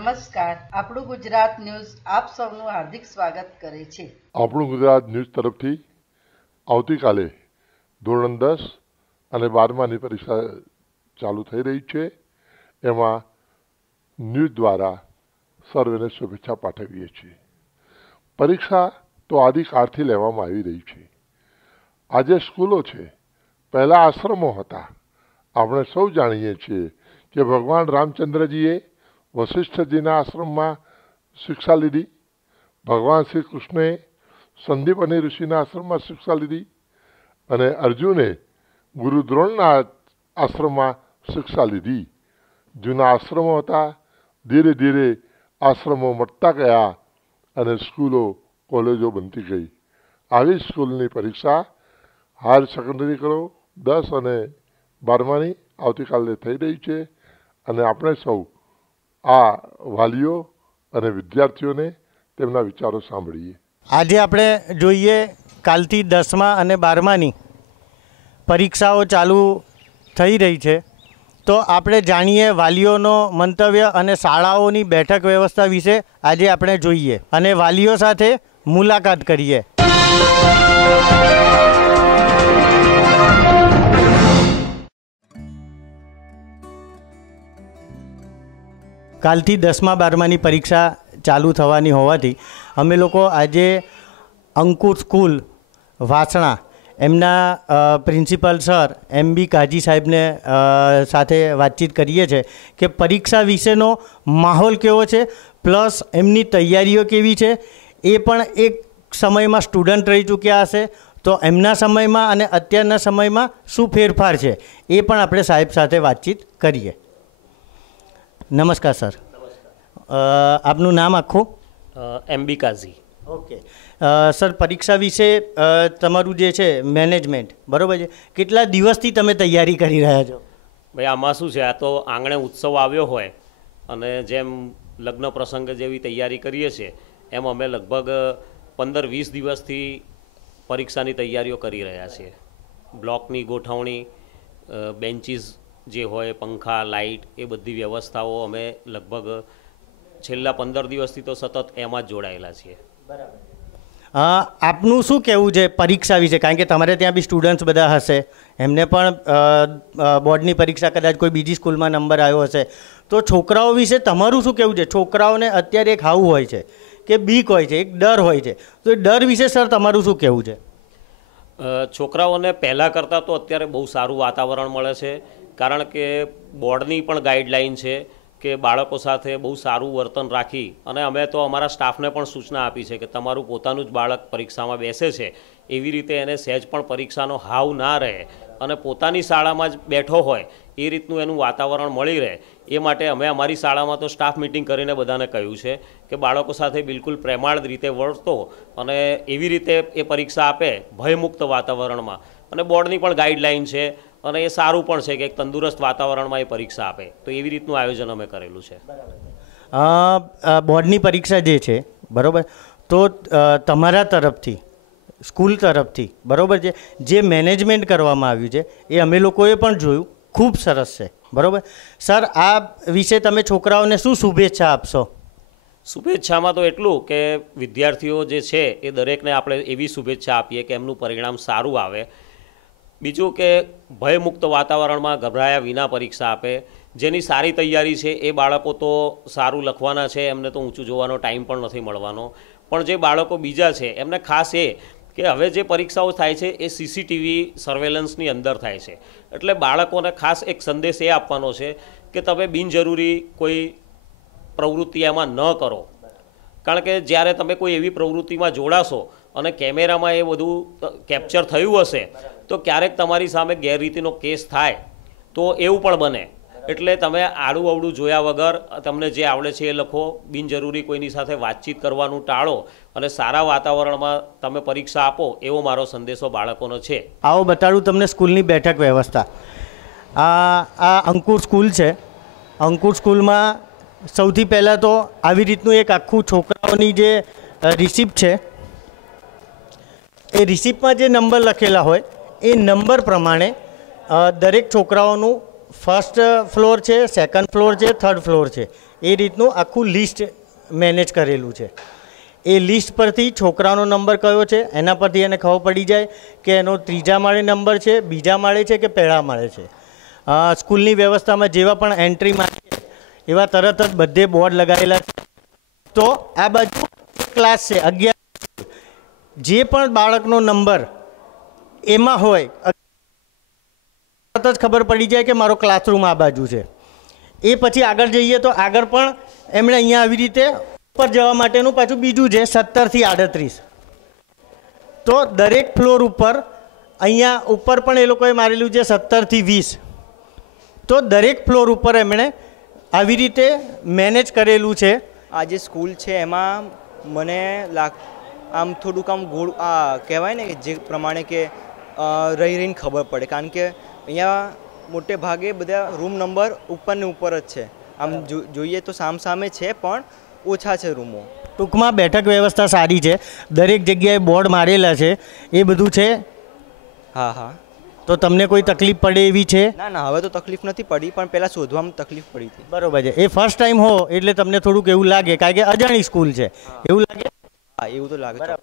નમસ્કાર, આપણું ગુજરાત ન્યૂઝ આપ સૌનું હાર્દિક સ્વાગત કરે છે। આપણું ગુજરાત ન્યૂઝ તરફથી આવતીકાલે ધોરણ 10 અને 12માની પરીક્ષા ચાલુ થઈ રહી છે। એમાં ન્યૂઝ દ્વારા સર્વેને શુભેચ્છા પાઠવીએ છીએ। પરીક્ષા તો આદિકાળથી લેવામાં આવી રહી છે। આજે સ્કૂલો છે, પહેલાં આશ્રમો હતા। આપણે સૌ જાણીએ છીએ કે ભગવાન રામચંદ્રજીએ વશિષ્ઠજીના આશ્રમમાં શિક્ષા લીધી, ભગવાન શ્રી કૃષ્ણએ સંદીપની ઋષિના આશ્રમમાં શિક્ષા લીધી અને અર્જુને ગુરુ દ્રોણના આશ્રમમાં શિક્ષા લીધી। જૂના આશ્રમો હતા, ધીરે ધીરે આશ્રમો મળતા ગયા અને સ્કૂલો કોલેજો બનતી ગઈ। આવી સ્કૂલની પરીક્ષા હાયર સેકન્ડરી કરો 10 અને 12માની આવતીકાલે થઈ રહી છે અને આપણે સૌ આ વાલીઓ અને વિદ્યાર્થીઓને તેમના વિચારો સાંભળીએ। આજે આપણે જોઈએ કાલથી 10મા અને 12માની પરીક્ષાઓ ચાલુ થઈ રહી છે, તો આપણે જાણીએ વાલીઓનો મંતવ્ય અને શાળાઓની બેઠક વ્યવસ્થા વિશે આજે આપણે જોઈએ અને વાલીઓ સાથે મુલાકાત કરીએ। કાલથી 10મા 12માની પરીક્ષા ચાલુ થવાની હોવાથી અમે લોકો આજે અંકુર સ્કૂલ વાસણા એમના પ્રિન્સિપલ સર MB કાજી સાહેબને સાથે વાતચીત કરીએ છીએ કે પરીક્ષા વિશેનો માહોલ કેવો છે, પ્લસ એમની તૈયારીઓ કેવી છે। એ પણ એક સમયમાં સ્ટુડન્ટ રહી ચૂક્યા હશે, તો એમના સમયમાં અને અત્યારના સમયમાં શું ફેરફાર છે એ પણ આપણે સાહેબ સાથે વાતચીત કરીએ। નમસ્કાર સર, આપનું નામ આખું? MB કાઝી। ઓકે સર, પરીક્ષા વિશે તમારું જે છે મેનેજમેન્ટ બરાબર છે, કેટલા દિવસથી તમે તૈયારી કરી રહ્યા છો? ભાઈ આમાં શું છે, આ તો આંગણે ઉત્સવ આવ્યો હોય અને જેમ લગ્ન પ્રસંગ જેવી તૈયારી કરીએ છીએ એમ અમે લગભગ 15-20 દિવસથી પરીક્ષાની તૈયારીઓ કરી રહ્યા છીએ। બ્લોકની ગોઠવણી, બેન્ચીસ જે હોય, પંખા, લાઇટ, એ બધી વ્યવસ્થાઓ અમે લગભગ છેલ્લા 15 દિવસથી તો સતત એમાં જ જોડાયેલા છીએ। બરાબર। આપનું શું કહેવું છે પરીક્ષા વિશે? કારણ કે તમારે ત્યાં બી સ્ટુડન્ટ્સ બધા હશે, એમને પણ બોર્ડની પરીક્ષા કદાચ કોઈ બીજી સ્કૂલમાં નંબર આવ્યો હશે, તો છોકરાઓ વિશે તમારું શું કહેવું છે? છોકરાઓને અત્યારે એક હાવું હોય છે કે બીક હોય છે, એક ડર હોય છે, તો એ ડર વિશે સર તમારું શું કહેવું છે? છોકરાઓને પહેલાં કરતાં તો અત્યારે બહુ સારું વાતાવરણ મળે છે, કારણ કે બોર્ડની પણ ગાઈડલાઈન છે કે બાળકો સાથે બહુ સારું વર્તન રાખી, અને અમે તો અમારા સ્ટાફને પણ સૂચના આપી છે કે તમારું પોતાનું જ બાળક પરીક્ષામાં બેસે છે એવી રીતે એને સહેજ પણ પરીક્ષાનો હાવ ના રહે અને પોતાની શાળામાં જ બેઠો હોય એ રીતનું એનું વાતાવરણ મળી રહે, એ માટે અમે અમારી શાળામાં તો સ્ટાફ મિટિંગ કરીને બધાને કહ્યું છે કે બાળકો સાથે બિલકુલ પ્રેમાળ રીતે વર્તો અને એવી રીતે એ પરીક્ષા આપે ભયમુક્ત વાતાવરણમાં। અને બોર્ડની પણ ગાઈડલાઈન છે અને એ સારું પણ છે કે એક તંદુરસ્ત વાતાવરણમાં એ પરીક્ષા આપે, તો એવી રીતનું આયોજન અમે કરેલું છે। બોર્ડની પરીક્ષા જે છે બરાબર, તો તમારા તરફથી, સ્કૂલ તરફથી બરાબર છે, જે મેનેજમેન્ટ કરવામાં આવ્યું છે એ અમે લોકોએ પણ જોયું, ખૂબ સરસ છે બરાબર। સર, આ વિશે તમે છોકરાઓને શું શુભેચ્છા આપશો? શુભેચ્છામાં તો એટલું કે વિદ્યાર્થીઓ જે છે એ દરેકને આપણે એવી શુભેચ્છા આપીએ કે એમનું પરિણામ સારું આવે। બીજું કે ભયમુક્ત વાતાવરણમાં ગભરાયા વિના પરીક્ષા આપે। જેની સારી તૈયારી છે એ બાળકો તો સારું લખવાના છે, એમને તો ઊંચું જોવાનો ટાઈમ પણ નથી મળવાનો, પણ જે બાળકો બીજા છે એમને ખાસ એ કે હવે જે પરીક્ષાઓ થાય છે એ CCTV સર્વેલન્સની અંદર થાય છે, એટલે બાળકોને ખાસ એક સંદેશ એ આપવાનો છે કે તમે બિનજરૂરી કોઈ પ્રવૃત્તિ એમાં ન કરો, કારણ કે જ્યારે તમે કોઈ એવી પ્રવૃત્તિમાં જોડાશો અને કેમેરામાં એ બધું કેપ્ચર થયું હશે તો ક્યારેક તમારી સામે ગેરરીતિનો કેસ થાય તો એવું પણ બને, એટલે તમે આડું અવડું જોયા વગર તમને જે આવડે છે એ લખો, બિનજરૂરી કોઈની સાથે વાતચીત કરવાનું ટાળો અને સારા વાતાવરણમાં તમે પરીક્ષા આપો, એવો મારો સંદેશો બાળકોનો છે। આવો બતાડું તમને સ્કૂલની બેઠક વ્યવસ્થા। આ અંકુર સ્કૂલ છે। અંકુર સ્કૂલમાં સૌથી પહેલાં તો આવી રીતનું એક આખું છોકરાઓની જે રિસિપ્ટ છે, એ રિસિપ્ટમાં જે નંબર લખેલા હોય એ નંબર પ્રમાણે દરેક છોકરાઓનું ફર્સ્ટ ફ્લોર છે, સેકન્ડ ફ્લોર છે, થર્ડ ફ્લોર છે, એ રીતનું આખું લિસ્ટ મેનેજ કરેલું છે. એ લિસ્ટ પરથી છોકરાનો નંબર કયો છે એના પરથી એને ખબર પડી જાય કે એનો ત્રીજા માળે નંબર છે, બીજા માળે છે કે પહેલા માળે છે. સ્કૂલની વ્યવસ્થામાં જેવા પણ એન્ટ્રી મારી એવા તરત જ બધે બોર્ડ લગાવેલા છે. તો આ બાજુ ક્લાસ છે 11, જે પણ બાળકનો નંબર એમાં હોય તરત જ ખબર પડી જાય કે મારો ક્લાસરૂમ આ બાજુ છે. એ પછી આગળ જઈએ તો આગળ પણ એમણે અહીંયા આવી રીતે ઉપર જવા માટેનું પાછું બીજું છે 17 થી 38. તો દરેક ફ્લોર ઉપર અહીંયા ઉપર પણ એ લોકોએ મારેલું છે 17 થી 20. તો દરેક ફ્લોર ઉપર એમણે આવી રીતે મેનેજ કરેલું છે. આ જે સ્કૂલ છે એમાં મને આમ થોડુંક આમ ગોળ કહેવાય ને કે જે પ્રમાણે કે રહીને ખબર પડે, કારણ કે અહીંયા મોટે ભાગે બધા રૂમ નંબર ઉપર ને ઉપર જ છે. આમ જોઈએ તો સામે છે પણ ઓછા છે રૂમો. ટૂંકમાં બેઠક વ્યવસ્થા સારી છે, દરેક જગ્યાએ બોર્ડ મારેલા છે, એ બધું છે. હા હા. તો તમને કોઈ તકલીફ પડે એવી છે? ના, હવે તો તકલીફ નથી પડી, પણ પહેલાં શોધવામાં તકલીફ પડી હતી. બરોબર છે. એ ફર્સ્ટ ટાઈમ હો એટલે તમને થોડુંક એવું લાગે, કારણ કે અજાણી સ્કૂલ છે, એવું લાગે? હા, એવું તો લાગે.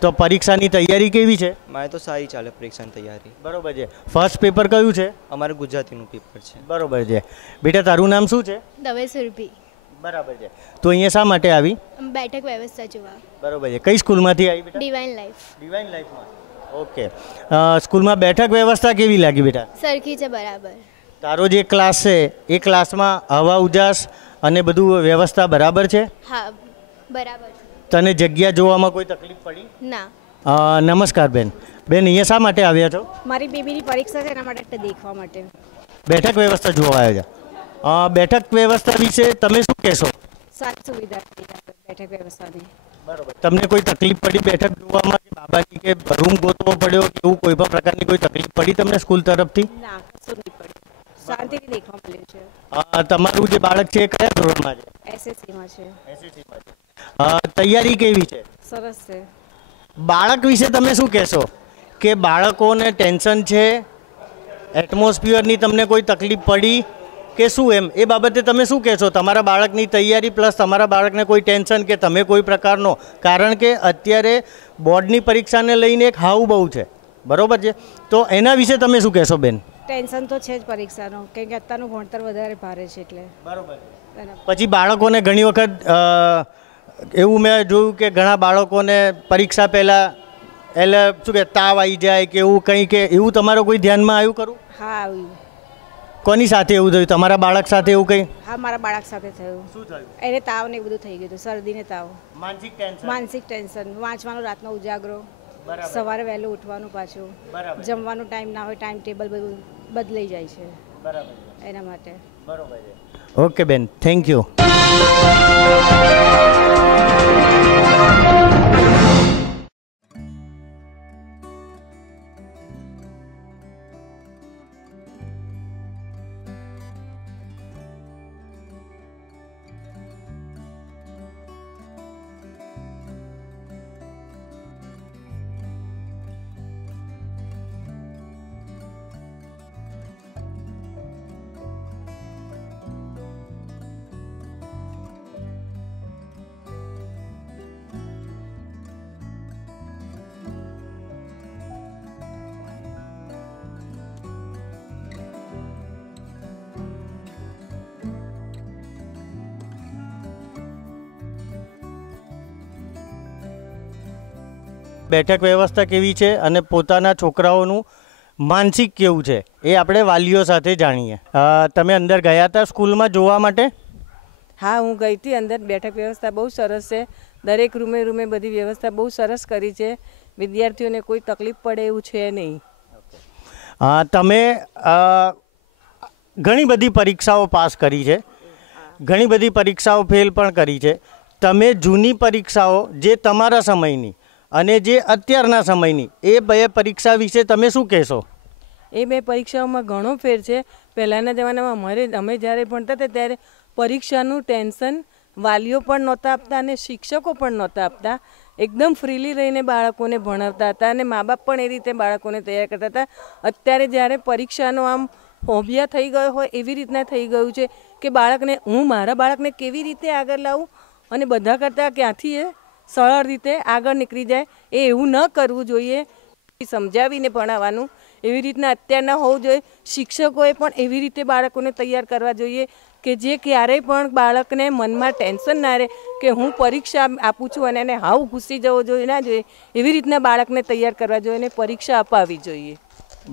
તો પરીક્ષાની તૈયારી કેવી છે? મારે તો સારી ચાલે પરીક્ષાની તૈયારી. બરોબર છે. ફર્સ્ટ પેપર કયું છે? અમારે ગુજરાતીનું પેપર છે. બરોબર છે. બેટા તારું નામ શું છે? દવે સુરભી. બરાબર છે. તો અહીંયા શા માટે આવી? બેઠક વ્યવસ્થા જોવા. બરોબર છે. કઈ સ્કૂલમાંથી આવી બેટા? Divine life. ડિવાઇન લાઈફમાં. ઓકે. સ્કૂલમાં બેઠક વ્યવસ્થા કેવી લાગી બેટા? સરખી છે, બરાબર. તારો જે ક્લાસ છે એ ક્લાસમાં હવા ઉજાસ અને બધું વ્યવસ્થા બરાબર છે? હા, બરાબર. તને જગ્યા જોવામાં કોઈ તકલીફ પડી? ના. નમસ્કાર બેન. બેન અહીંયા શા માટે આવ્યા છો? મારી બેબીની પરીક્ષા છે એના માટે દેખવા માટે. બેઠક વ્યવસ્થા જોવા આવ્યા છો. બેઠક વ્યવસ્થા વિશે તમે શું કહેશો? સારી સુવિધા બેઠક વ્યવસ્થાની. બરોબર. તમને કોઈ તકલીફ પડી બેઠક જોવામાં, કે બાબાની કે રૂમ ગોતવો પડ્યો કે એવું કોઈ પણ પ્રકારની કોઈ તકલીફ પડી તમને સ્કૂલ તરફથી? ના, કશું નહીં પડી. શાંતિથી દેખવા મળ્યું છે. તમારું જે બાળક છે એ કયા ધોરણમાં છે? એસએસસીમાં છે. એસએસસીમાં છે. તૈયારી કેવી છે? સરસ છે. બાળક વિશે તમે શું કહેશો કે બાળકોને ટેન્શન છે, એટમોસ્ફિયરની તમને કોઈ તકલીફ પડી કે શું, એમ એ બાબતે તમે શું કહેશો? તમારા બાળકની તૈયારી પ્લસ તમારા બાળકને કોઈ ટેન્શન કે તમે કોઈ પ્રકારનો, કારણ કે અત્યારે બોર્ડની પરીક્ષાને લઈને એક હાઉબહુ છે, બરોબર છે, તો એના વિશે તમે શું કહેશો બેન? ટેન્શન તો છે જ પરીક્ષાનો, કેમ કે અત્યારનું ભણતર વધારે ભારે છે એટલે. બરોબર. પછી બાળકોને ઘણી વખત એવું મેં જોયું કે ઘણા બાળકોને પરીક્ષા પહેલાં એટલે શું કે તાવ આવી જાય કે એવું કંઈ, કે એવું તમારું કોઈ ધ્યાનમાં આવ્યું ખરું? હા, આવ્યું. કોની સાથે એવું થયું? તમારા બાળક સાથે એવું કંઈ? હા, મારા બાળક સાથે થયું. શું થયું? એને તાવ ને બધું થઈ ગયું હતું, શરદી ને તાવ. માનસિક ટેન્શન. વાંચવાનો રાતનો ઉજાગરો, સવારે વહેલું ઉઠવાનું, પાછું જમવાનું ટાઈમ ના હોય, ટાઈમ ટેબલ બધું બદલાઈ જાય છે. બરાબર. એના માટે. બરોબર છે. ઓકે બેન, થેન્ક યુ. બેઠક વ્યવસ્થા કેવી છે અને પોતાના છોકરાઓનું માનસિક કેવું છે એ આપણે વાલીઓ સાથે જાણીએ. તમે અંદર ગયા હતા સ્કૂલમાં જોવા માટે? હા, હું ગઈ હતી અંદર. બેઠક વ્યવસ્થા બહુ સરસ છે. દરેક રૂમે બધી વ્યવસ્થા બહુ સરસ કરી છે. વિદ્યાર્થીઓને કોઈ તકલીફ પડે એવું છે નહીં. તમે ઘણી બધી પરીક્ષાઓ પાસ કરી છે, ઘણી બધી પરીક્ષાઓ ફેલ પણ કરી છે. તમે જૂની પરીક્ષાઓ જે તમારા સમયની અને જે અત્યારના સમયની એ બે પરીક્ષા વિશે તમે શું કહેશો? એ બે પરીક્ષાઓમાં ઘણો ફેર છે. પહેલાંના જમાનામાં અમે જ્યારે ભણતા હતા ત્યારે પરીક્ષાનું ટેન્શન વાલીઓ પણ નહોતા આપતા અને શિક્ષકો પણ નહોતા આપતા. એકદમ ફ્રીલી રહીને બાળકોને ભણાવતા હતા અને મા બાપ પણ એ રીતે બાળકોને તૈયાર કરતા હતા. અત્યારે જ્યારે પરીક્ષાનો આમ ફોબિયા થઈ ગયો હોય એવી રીતના થઈ ગયું છે કે બાળકને હું મારા બાળકને કેવી રીતે આગળ લાવું અને બધા કરતાં ક્યાંથી એ સરળ રીતે આગળ નીકળી જાય એ એવું ન કરવું જોઈએ. સમજાવીને ભણાવવાનું એવી રીતના અત્યારના હોવું જોઈએ. શિક્ષકોએ પણ એવી રીતે બાળકોને તૈયાર કરવા જોઈએ કે જે ક્યારેય પણ બાળકને મનમાં ટેન્શન ના રહે કે હું પરીક્ષા આપું છું અને એને હાવ ઘૂસી જવો જોઈએ ના જોઈએ. એવી રીતના બાળકને તૈયાર કરવા જોઈએ અને પરીક્ષા અપાવવી જોઈએ.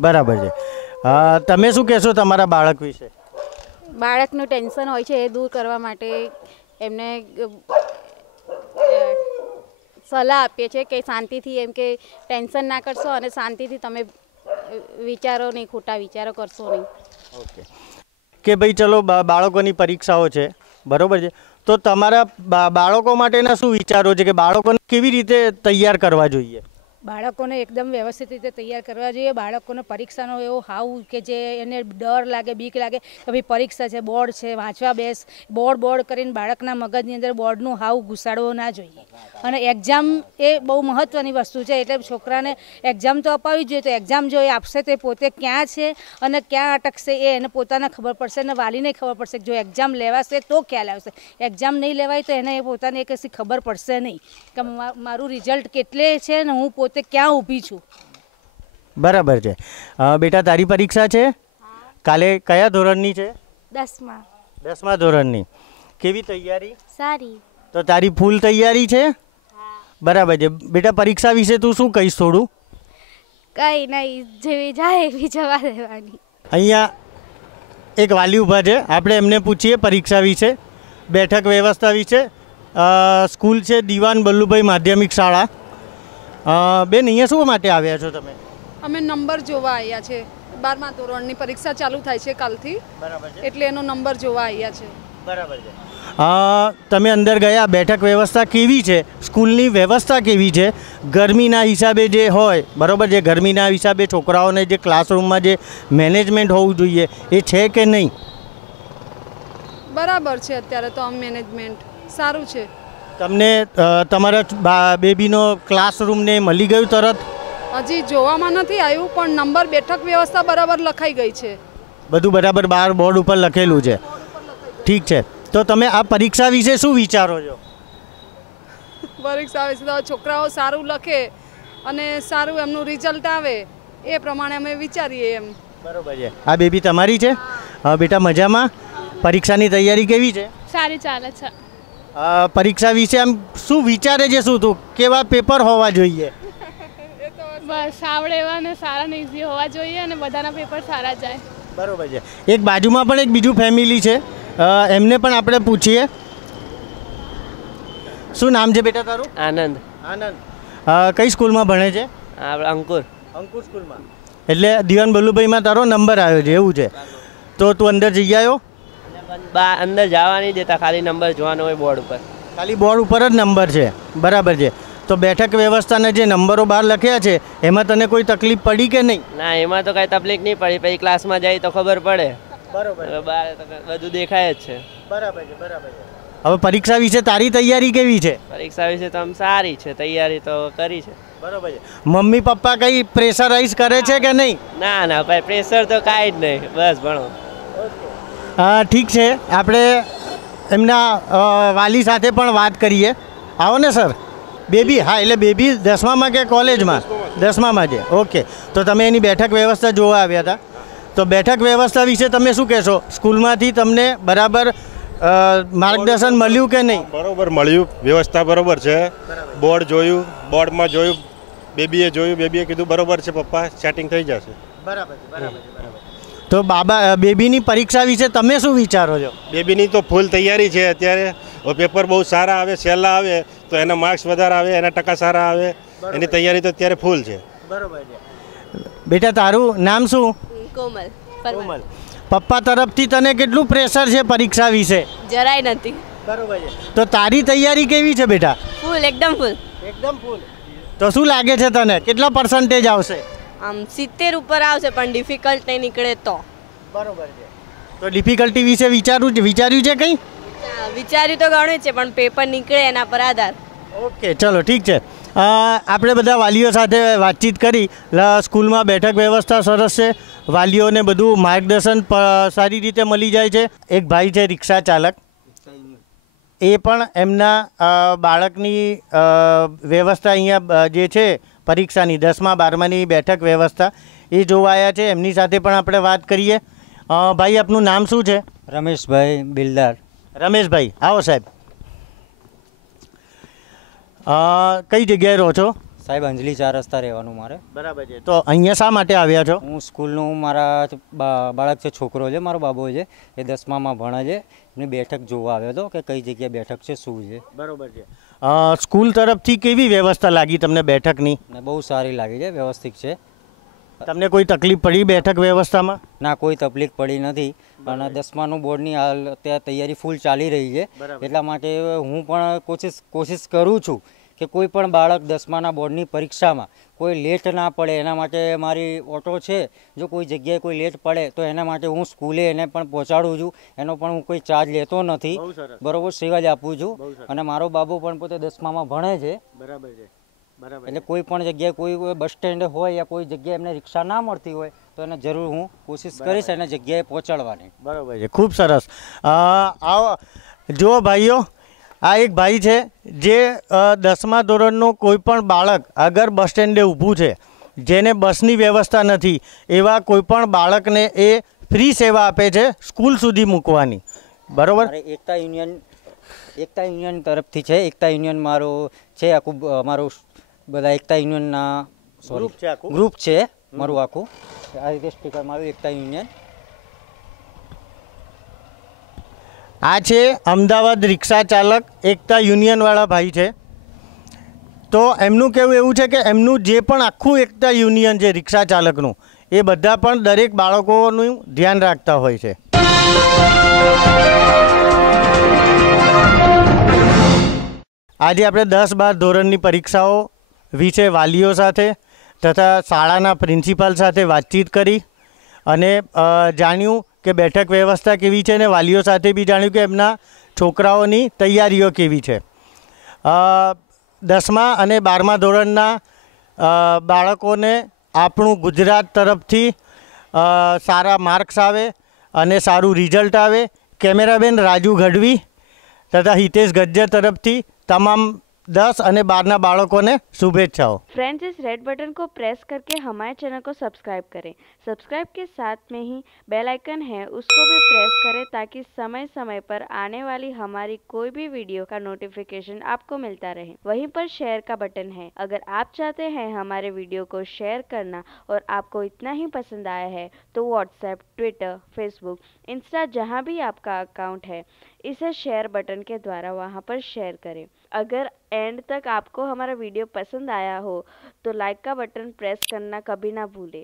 બરાબર છે. તમે શું કહેશો તમારા બાળક વિશે? બાળકનું ટેન્શન હોય છે એ દૂર કરવા માટે એમને સલાહ આપીએ છીએ કે શાંતિથી એમ કે ટેન્શન ના કરશો અને શાંતિથી તમે વિચારો નહીં, ખોટા વિચારો કરશો નહીં. ઓકે કે ભાઈ ચલો બાળકોની પરીક્ષાઓ છે, બરાબર છે, તો તમારા બાળકો માટેના શું વિચારો છે કે બાળકોને કેવી રીતે તૈયાર કરવા જોઈએ? બાળકોને એકદમ વ્યવસ્થિત રીતે તૈયાર કરવા જોઈએ. બાળકોને પરીક્ષાનો એવો હાવ કે જે એને ડર લાગે, બીક લાગે કે ભાઈ પરીક્ષા છે, બોર્ડ છે, વાંચવા બેસ, બોર્ડ કરીને બાળકના મગજની અંદર બોર્ડનું હાવ ઘુસાડવો ના જોઈએ. અને એક્ઝામ એ બહુ મહત્ત્વની વસ્તુ છે એટલે છોકરાને એક્ઝામ તો અપાવવી જોઈએ. તો એક્ઝામ જો એ આપશે તો એ પોતે ક્યાં છે અને ક્યાં અટકશે એ એને પોતાને ખબર પડશે અને વાલીને ખબર પડશે. જો એક્ઝામ લેવાશે તો ખ્યાલ આવશે. એક્ઝામ નહીં લેવાય તો એને એ પોતાને કશી ખબર પડશે નહીં કે મારું રિઝલ્ટ કેટલે છે ને હું પોતે ક્યાં ઊભી છું. બરાબર છે. બેટા તારી પરીક્ષા છે કાલે, કયા ધોરણની છે? 10મા ધોરણની. કેવી તૈયારી? સારી. તો તારી ફૂલ તૈયારી છે? બરાબર છે. બેટા પરીક્ષા વિશે તું શું કહીશ થોડું? કંઈ નહીં, જેવી જાય એવી જવા દેવાની. અહીંયા એક વાલી ઊભા છે, આપણે એમને પૂછીએ પરીક્ષા વિશે, બેઠક વ્યવસ્થા વિશે. સ્કૂલ છે દીવાન બલ્લુભાઈ માધ્યમિક શાળા. બેન અહીંયા શું માટે આવ્યા છો તમે? અમે નંબર જોવા આવ્યા છે. 12મા ધોરણની પરીક્ષા ચાલુ થાય છે કાલથી. બરાબર છે. એટલે એનો નંબર જોવા આવ્યા છે. બરાબર છે. તમે અંદર ગયા, બેઠક વ્યવસ્થા કેવી છે? સ્કૂલની વ્યવસ્થા કેવી છે? ગરમીના હિસાબે જે હોય, બરાબર છે, ગરમીના હિસાબે છોકરાઓને જે ક્લાસરૂમમાં જે મેનેજમેન્ટ હોવું જોઈએ એ છે કે નહીં? બરાબર છે. અત્યારે તો આમ મેનેજમેન્ટ સારું છે. તમને તમારા બેબીનો ક્લાસરૂમને મળી ગયું તરત? હજી જોવામાં નથી આવ્યું પણ નંબર બેઠક વ્યવસ્થા બરાબર લખાઈ ગઈ છે. બધું બરાબર બહાર બોર્ડ ઉપર લખેલું છે. ઠીક છે. તો તમે આ પરીક્ષા વિશે શું વિચારો છો? પરીક્ષા વિશે તો છોકરાઓ સારું લખે અને સારું એમનું રિઝલ્ટ આવે એ પ્રમાણે અમે વિચારીએ એમ. બરાબર છે. આ બેબી તમારી છે? બેટા મજામાં? પરીક્ષાની તૈયારી કેવી છે? સારી ચાલે છે. પરીક્ષા વિશે આમ શું વિચારે છે? શું તું કેવા પેપર હોવા જોઈએ? બસ આવડે એવા ને સારા ને ઇઝી હોવા જોઈએ અને બધાના પેપર સારા જાય. બરાબર છે. એક બાજુમાં પણ એક બીજું ફેમિલી છે, એમને પણ આપણે પૂછીએ. શું નામ છે બેટા તારું? આનંદ. આનંદ કઈ સ્કૂલમાં ભણે છે? અંકુર. અંકુર સ્કૂલમાં. એટલે દીવાન બલ્લુભાઈમાં તારો નંબર આવ્યો છે એવું છે? તો તું અંદર જઈ આવ્યો? અંદર જવા નહીં દેતા, ખાલી નંબર જોવાનો હોય બોર્ડ ઉપર. ખાલી બોર્ડ ઉપર જ નંબર છે. બરાબર છે. તો બેઠક વ્યવસ્થાના જે નંબરો બહાર લખ્યા છે એમાં તને કોઈ તકલીફ પડી કે નહીં? ના, એમાં તો કાંઈ તકલીફ નહીં પડી. પછી ક્લાસમાં જાય તો ખબર પડે. બરાબર. બહાર બધું દેખાય જ છે. બરાબર છે. બરાબર છે. હવે પરીક્ષા વિશે તારી તૈયારી કેવી છે? પરીક્ષા વિશે તો આમ સારી છે, તૈયારી તો કરી છે. બરાબર છે. મમ્મી પપ્પા કંઈ પ્રેશરાઇઝ કરે છે કે નહીં? ના ના ભાઈ, પ્રેશર તો કાંઈ જ નહીં, બસ ભણો. ઠીક છે. આપણે એમના વાલી સાથે પણ વાત કરીએ. આવો ને સર. બેબી? હા, એટલે બેબી 10મામાં કે કોલેજમાં? 10મામાં છે. ઓકે. તો તમે એની બેઠક વ્યવસ્થા જોવા આવ્યા હતા. તો બેઠક વ્યવસ્થા વિશે તમે શું કહેશો? સ્કૂલમાંથી તમને બરાબર માર્ગદર્શન મળ્યું કે નહીં? બરાબર મળ્યું. વ્યવસ્થા બરાબર છે. બોર્ડ જોયું, બોર્ડમાં જોયું, બેબીએ જોયું, બેબીએ કીધું બરાબર છે પપ્પા, સેટિંગ થઈ જશે. બરાબર છે. બરાબર છે. તો બેબીની પરીક્ષા વિશે તમે શું વિચારો છો? બેબીની તો ફૂલ તૈયારી છે અત્યારે. પેપર બહુ સારા આવે, સહેલા આવે તો એના માર્ક્સ વધારે આવે, એના ટકા સારા આવે. એની તૈયારી તો અત્યારે ફૂલ છે. બરાબર છે. બેટા તારું નામ શું? કોમલ. કોમલ. પપ્પા તરફથી તને કેટલું પ્રેશર છે પરીક્ષા વિશે? જરાય નથી. બરાબર છે. તો તારી તૈયારી કેવી છે બેટા? ફૂલ, એકદમ ફૂલ. એકદમ ફૂલ. તો શું લાગે છે તને કેટલા પર્સન્ટેજ આવશે? આમ 70 ઉપર આવશે પણ ડિફિકલ્ટ નહીં નીકળે તો. બરાબર છે. તો ડિફિકલ્ટી વિશે વિચાર્યું છે કંઈ? વિચાર્યું તો ઘણું છે પણ પેપર નીકળે એના પર આધાર. ઓકે, ચલો ઠીક છે. આપણે બધા વાલીઓ સાથે વાતચીત કરી. સ્કૂલમાં બેઠક વ્યવસ્થા સરસ છે, વાલીઓને બધું માર્ગદર્શન સારી રીતે મળી જાય છે. એક ભાઈ છે રિક્ષા ચાલક, એ પણ એમના બાળકની વ્યવસ્થા અહીંયા જે છે પરીક્ષાની 10મા 12માની બેઠક વ્યવસ્થા એ જોવા આવ્યા છે. એમની સાથે પણ આપણે વાત કરીએ. ભાઈ આપનું નામ શું છે? રમેશભાઈ બિલ્ડર. રમેશભાઈ આવો સાહેબ. કઈ જગ્યાએ રહો છો? સાહેબ અંજલી 4 રસ્તા રહેવાનું મારે. બરાબર છે. તો અહીંયા શા માટે આવ્યા છો? હું સ્કૂલનું મારા બાળક છે, છોકરો છે, મારો બાબો છે, એ 10મામાં ભણે છે. એની બેઠક જોવા આવ્યો હતો કે કઈ જગ્યાએ બેઠક છે, શું છે. બરાબર છે. સ્કૂલ તરફથી કેવી વ્યવસ્થા લાગી તમને બેઠકની? બહુ સારી લાગી છે, વ્યવસ્થિત છે. તમને કોઈ તકલીફ પડી બેઠક વ્યવસ્થામાં? ના, કોઈ તકલીફ પડી નથી. અને 10માનું બોર્ડની હાલ અત્યારે તૈયારી ફૂલ ચાલી રહી છે. એટલા માટે હું પણ કોશિશ કરું છું કે કોઈ પણ બાળક 10માના બોર્ડની પરીક્ષામાં કોઈ લેટ ના પડે એના માટે મારી ઓટો છે. જો કોઈ જગ્યાએ કોઈ લેટ પડે તો એના માટે હું સ્કૂલે એને પણ પહોંચાડું છું. એનો પણ હું કોઈ ચાર્જ લેતો નથી. બરાબર, સેવા જ આપું છું. અને મારો બાબુ પણ પોતે 10મામાં ભણે છે. બરાબર છે. એટલે કોઈ પણ જગ્યાએ કોઈ બસ સ્ટેન્ડ હોય યા કોઈ જગ્યાએ એમને રિક્ષા ના મળતી હોય તો એને જરૂર હું કોશિશ કરીશ એને જગ્યાએ પહોંચાડવાની. બરાબર છે, ખૂબ સરસ. આવો જુઓ ભાઈઓ, આ એક ભાઈ છે જે 10મા ધોરણનું કોઈ પણ બાળક અગર બસ સ્ટેન્ડે ઊભું છે, જેને બસની વ્યવસ્થા નથી, એવા કોઈ પણ બાળકને એ ફ્રી સેવા આપે છે સ્કૂલ સુધી મૂકવાની. બરાબર. એકતા યુનિયન તરફથી છે. એકતા યુનિયન મારો છે, આખું મારું બધા એકતા યુનિયનના ગ્રુપ છે મારું આખું. આ રીતે સ્ટીકર મારું એકતા યુનિયન. આ છે અમદાવાદ રિક્ષા ચાલક એકતા યુનિયનવાળા ભાઈ છે. તો એમનું કહેવું એવું છે કે એમનું જે પણ આખું એકતા યુનિયન છે રિક્ષા ચાલકનું, એ બધા પણ દરેક બાળકોનું ધ્યાન રાખતા હોય છે. આજે આપણે 10-12 ધોરણની પરીક્ષાઓ વિશે વાલીઓ સાથે તથા શાળાના પ્રિન્સિપાલ સાથે વાતચીત કરી અને જાણ્યું કે બેઠક વ્યવસ્થા કેવી છે, અને વાલીઓ સાથે બી જાણ્યું કે એમના છોકરાઓની તૈયારીઓ કેવી છે. 10મા અને 12મા ધોરણના બાળકોને આપણું ગુજરાત તરફથી સારા માર્ક્સ આવે અને સારું રિઝલ્ટ આવે. કેમેરામેન રાજુ ગઢવી તથા હિતેશ ગજ્જર तरफથી तमाम 10 અને 12 બાળકોને શુભેચ્છાઓ। फ्रेंड्स, इस रेड बटन को प्रेस करके हमारे चैनल को सब्सक्राइब करें। सब्सक्राइब के साथ में ही बेल आइकन है उसको भी प्रेस करें ताकि समय समय पर आने वाली हमारी कोई भी वीडियो का नोटिफिकेशन आपको मिलता रहे। वहीं पर शेयर का बटन है, अगर आप चाहते हैं हमारे वीडियो को शेयर करना और आपको इतना ही पसंद आया है तो व्हाट्सएप, ट्विटर, फेसबुक, इंस्टा जहाँ भी आपका अकाउंट है इसे शेयर बटन के द्वारा वहाँ पर शेयर करें। अगर एंड तक आपको हमारा वीडियो पसंद आया हो तो लाइक का बटन प्रेस करना कभी ना भूलें।